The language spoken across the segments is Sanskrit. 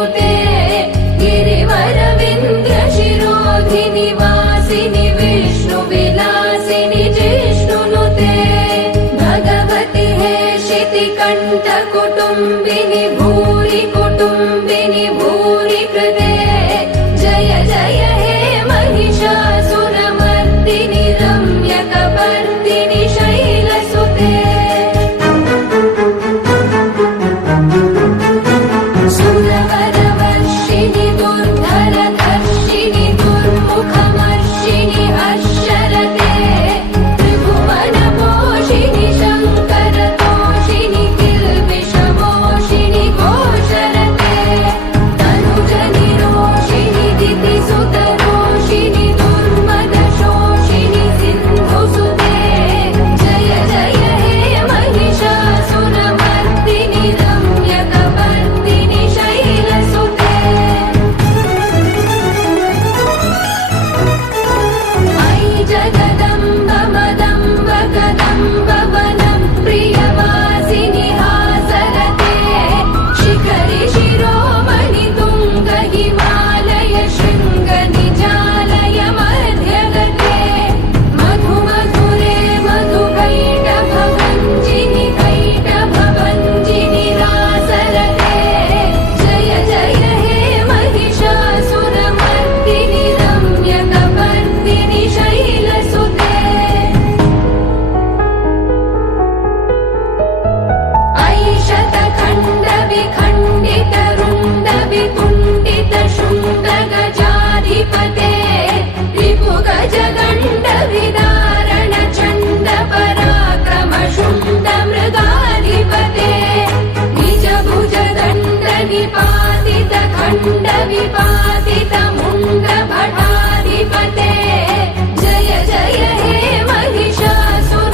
नुते गिरिवरविन्द्रशिरोधिनि वासिनि विष्णुविलासिनि जिष्णुनुते भगवति हे शितिकण्ठकुटुम्बिनि भूरि कुटुम्बिनि भूरि कृते जय जय हे महिषासुरमर्दिनि रम्यकपर्दिनि शैलसुते सुरवरवर्षिणि दुर्धरधर्षिणि दुर्मुखमर्षिणि हर्षरते त्रिभुवनपोषिणि शङ्करतोषिणि किल्बिषमोषिणि घोषरते तनुजनिरोषिणि दितिसुतरोषिणि दुर्मदशोषिणि सिन्धुसुते जय जय हे महिषासुरमर्दिनि रम्यकपर्दिनि शैलसुते अयि जगदम्ब मदम्ब कदम्ब वनप्रियवासिनि हासरते शिखरि शिरोमणि तुङ्ग हिमालय शृङ्ग निजालय मध्यगते मधु मधुरे मधुकैटभभञ्जिनि कैटभभञ्जिनि रासरते जय जय हे महिषासुरमर्दिनि रम्यकपर्दिनि शैलसुते अयि शतखण्डविखण्डितरुण्डवितुण्डितशृङ्गगजाधिपते रिपुगजगण्डविदारण चण्डपराक्रम शुण्डमृगाधिपते निजभुजदण्ड निपातित खण्डविपातित मुण्डभटाधिपते जय जय हे महिषासुरमर्दिनि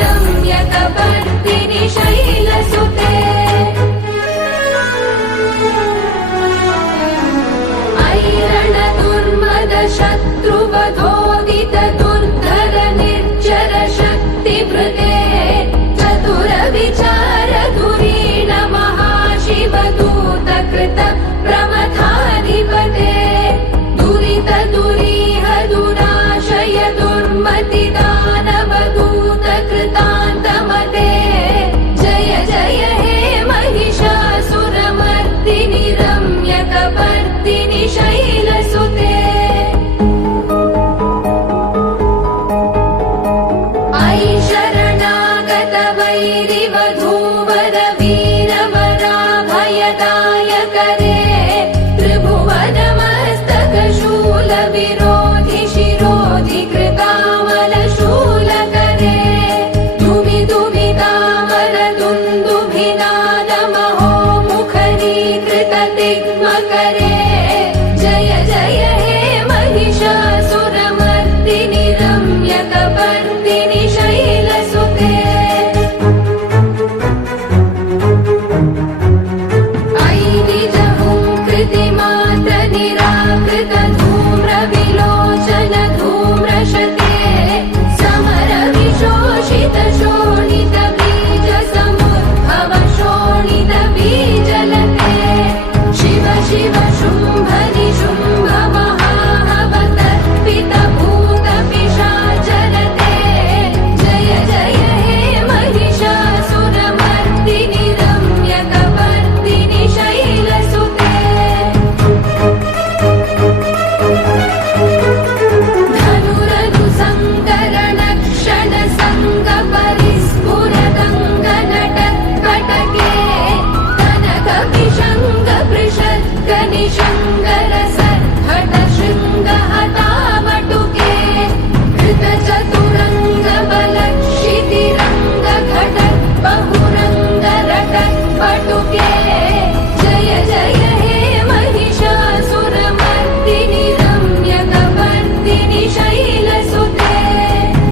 रम्यकपर्दिनि शैलसुते ऐरण दुर्मद शत्रुवधोदित दुर्धर निर्जर शक्तिभृते चतुर विचार धुरीण महाशिवदूत कृत प्रमथाधिपते दुरित दुरीह दुराशय दुर्मति दानवदूत कृतान्तमते जय जय हे महिषासुरमर्दिनि रम्यकपर्दिनि शैलसुते अयि शरणागत वैरिवधूवर वीरवराभयदायकरे त्रिभुवनमस्तक शूलविरोधि शिरोधि कृतामलशूलकरे दुमि दुमितामर दुन्दुभिनाद महो मुखरीकृत तिग्मकरे